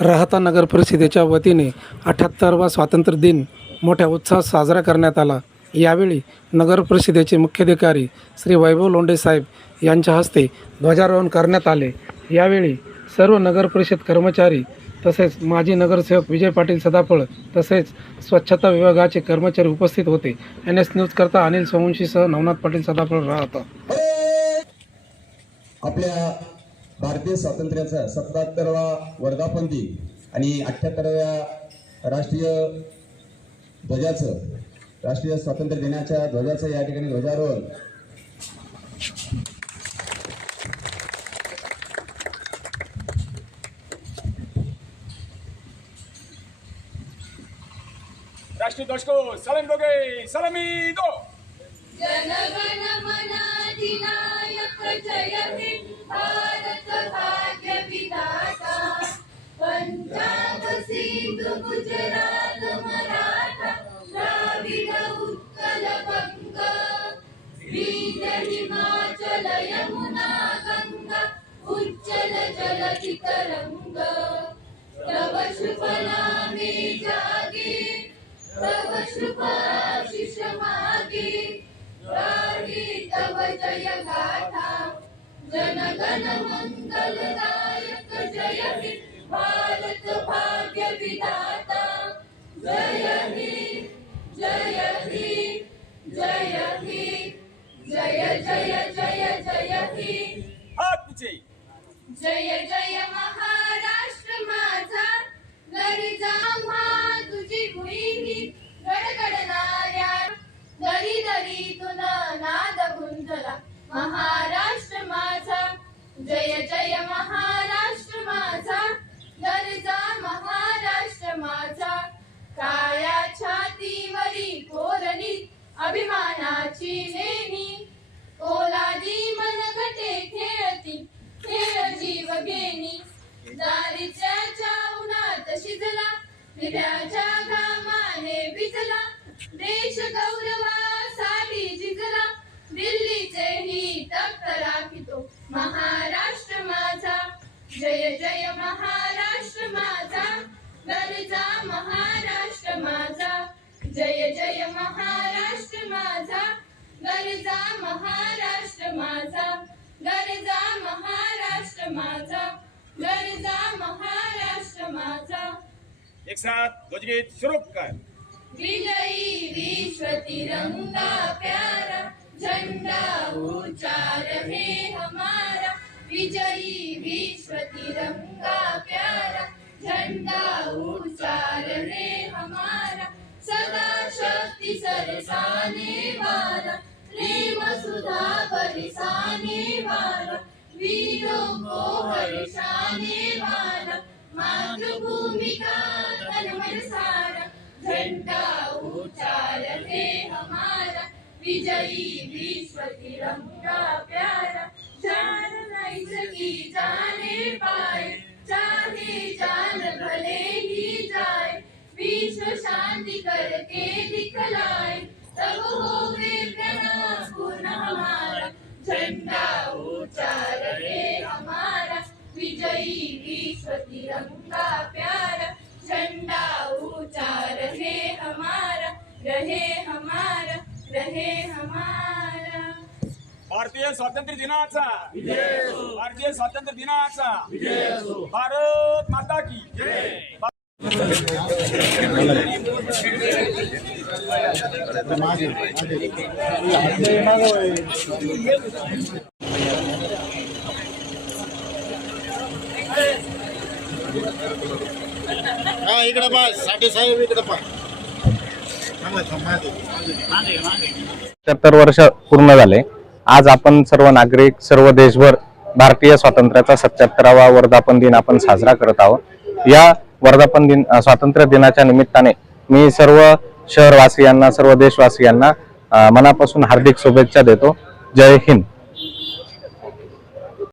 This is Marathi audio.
राहता नगर परिषदेच्या वतीने अठ्याहत्तरवा स्वातंत्र्य दिन मोठ्या उत्साहात साजरा करण्यात आला. यावेळी नगर परिषदेचे मुख्याधिकारी श्री वैभव लोंडे साहेब यांच्या हस्ते ध्वजारोहण करण्यात आले. यावेळी सर्व नगर परिषद कर्मचारी तसेच माजी नगरसेवक विजय पाटील सदाफळ तसेच स्वच्छता विभागाचे कर्मचारी उपस्थित होते. एन एस न्यूजकरता अनिल सोमवंशीसह नवनाथ पाटील सदाफळ राहता. आपल्या भारतीय स्वातंत्र्याचा सत्याहत्तरवा वर्धापन दिन आणि अठ्ठ्याहत्तराव्या राष्ट्रीय ध्वजाचं राष्ट्रीय स्वातंत्र्य दिनाच्या ध्वजाचं या ठिकाणी ध्वजारोहण. राष्ट्रीय ध्वज को सलामी दोगे सलामी दो। जनगण मन अधिनायक जय सिंधु गुजरात मराठा द्राविड उत्कल बंग विंध्य हिमाचल यमुना गंगा उज्जल जल तरंग तव शुभ मे जागे तव शुभ आशीष मागे गाही तव जय गाथा जनगण मंगल जय जय जय जय हे हात नीचे जय जय महाराष्ट्र माझा. घरी तुझी भुईही गडगडणाऱ्या दरी दरी तुन नाद गुंजला. महाराष्ट्र माझा. जय जय महाराष्ट्र माझा. गरजा महाराष्ट्र माझा. काळ्या छातीवरी कोरली अभिमानाची लेणी घेणी दारिद्र्याच्या उन्हात शिजला हृदयाच्या घामाने भिजला देश गौरवासाठी झिजला दिल्लीचे ही तख्त राखितो महाराष्ट्र माझा. जय जय महा साथ ध्वजगीत शुरू कर। विजयी विश्व तिरंगा प्यारा, झंडा ऊँचा रहे हमारा। विजयी विश्व तिरंगा प्यारा, झंडा ऊँचा रहे हमारा। सदा शक्ति सरसाने वाला, प्रेम सुधा बरसाने वाला। वीरों को हर्षाने वाला मातृभूमि का झंडा ऊँचा हमारा। विजयी विश्व तिरंगा प्यारा। जान नहीं सकी, जाने पाए। चाहे जान भले ही जाए। विश्व शांति करके दिखलाए रहे हमारा रहे हमारा। भारतीय स्वातंत्र्य दिनाचा। भारतीय स्वातंत्र्य दिनाचा। भारत माता की हा इकडे पा साठी साहेब इकडे पा सत्तर वर्ष पूर्ण झाले. आज आपण सर्व नागरिक सर्व देशभर भारतीय स्वातंत्र्याचा सत्याहत्तरावा वर्धापन दिन आपण साजरा करत आहोत. या वर्धापन दिन स्वातंत्र्य दिनाच्या निमित्ताने मी सर्व शहरवासियांना सर्व देशवासियांना मनापासून हार्दिक शुभेच्छा देतो. जय हिंद.